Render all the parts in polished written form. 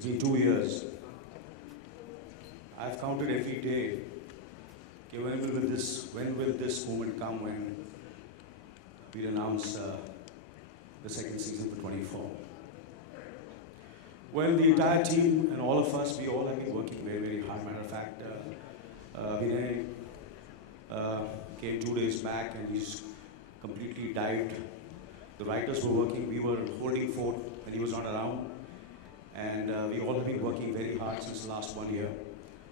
It's been 2 years. I've counted every day. Okay, when will this moment come when we'll announce the second season for 24? Well, the entire team and all of us, we all have been working very, very hard. Matter of fact, Vinay came 2 days back and he's completely dived. The writers were working, we were holding fort when he was not around. And we all have been working very hard since the last 1 year.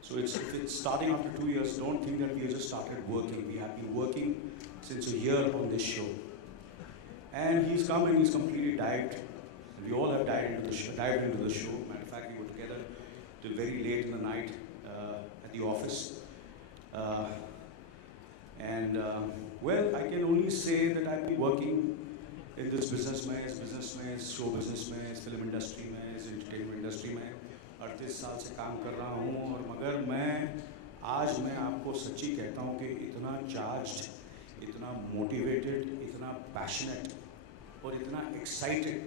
So it's starting after 2 years. Don't think that we have just started working. We have been working since a year on this show. And he's come and he's completely dived. We all have dived into the show. Matter of fact, we were together till very late in the night at the office. Well, I can only say that I've been working in this business में, show business में, film industry में, entertainment industry में 38 साल से काम कर रहा हूँ और मगर आज मैं आपको सच्ची कहता हूँ कि इतना चार्ज्ड, इतना मोटिवेटेड, इतना पैशनेट और इतना एक्साइटेड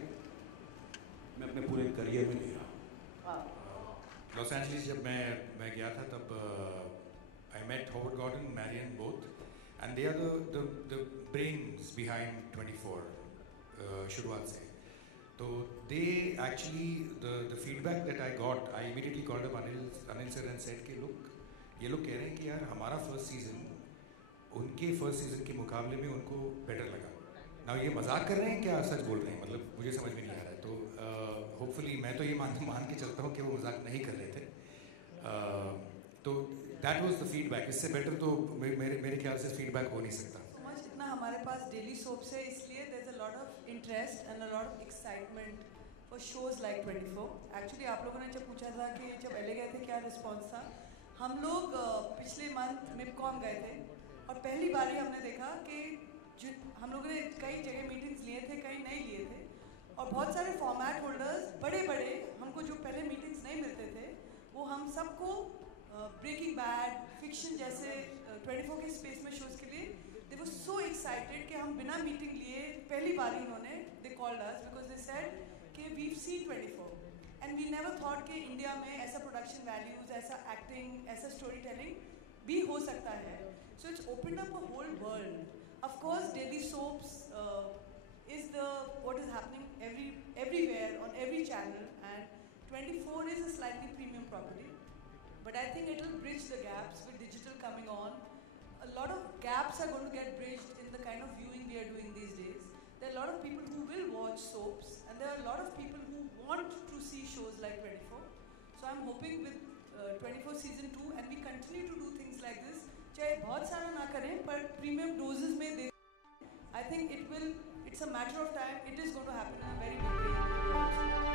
मैं अपने पूरे करियर में नहीं रहा। लॉस एंजलिस जब मैं गया था तब I met Howard Gordon, Marion both, and they are the brains behind 24. शुरुआत से तो they actually the feedback that I got, I immediately called up Anil sir and said कि ये लोग कह रहे हैं कि यार हमारा फर्स्ट सीजन उनके फर्स्ट सीजन के मुकाबले में उनको बेटर लगा। ना ये मजाक कर रहे हैं क्या सच बोल रहे हैं, मतलब मुझे समझ में नहीं आ रहा है। तो होपफुली मैं तो ये मान के चलता हूँ कि वो मजाक नहीं कर रहे थे। तो दैट वाज द फीडबैक। इससे बेटर तो मेरे ख्याल से फीडबैक हो नहीं सकता। इतना हमारे पास डेली सोप्स है, इसलिए there is a lot of interest and a lot of excitement for shows like 24। Actually आप लोगों ने जब पूछा था कि जब एलए गए थे क्या रिस्पॉन्स था, हम लोग पिछले मंथ मिपकॉम गए थे और पहली बार ही हमने देखा कि हम लोगों ने कई जगह मीटिंग्स लिए थे, कई नहीं लिए थे और बहुत सारे फॉर्मेट होल्डर्स बड़े हमको जो पहले मीटिंग्स नहीं मिलते थे वो हम सबको ब्रेकिंग बैड, फिक्शन जैसे 24 के स्पेस में शोज़ के लिए they were so excited कि हम बिना मीटिंग लिए पहली बार ही उन्होंने they called us because they said कि we've seen 24 and we never thought कि इंडिया में ऐसा प्रोडक्शन वैल्यूज, ऐसा एक्टिंग, ऐसा स्टोरी टेलिंग भी हो सकता है। So it's opened up a whole world. Of course, daily soaps is what is happening everywhere on every channel, and 24 is a slightly premium property, but I think it will bridge the gaps with digital coming on. A lot of gaps are going to get bridged in the kind of viewing we are doing these days. There are a lot of people who will watch soaps, and there are a lot of people who want to see shows like 24. So I'm hoping with 24 season 2, and we continue to do things like this. चाहे बहुत सारा ना करें, पर premium doses में दे। I think it's a matter of time. It is going to happen in a very big way.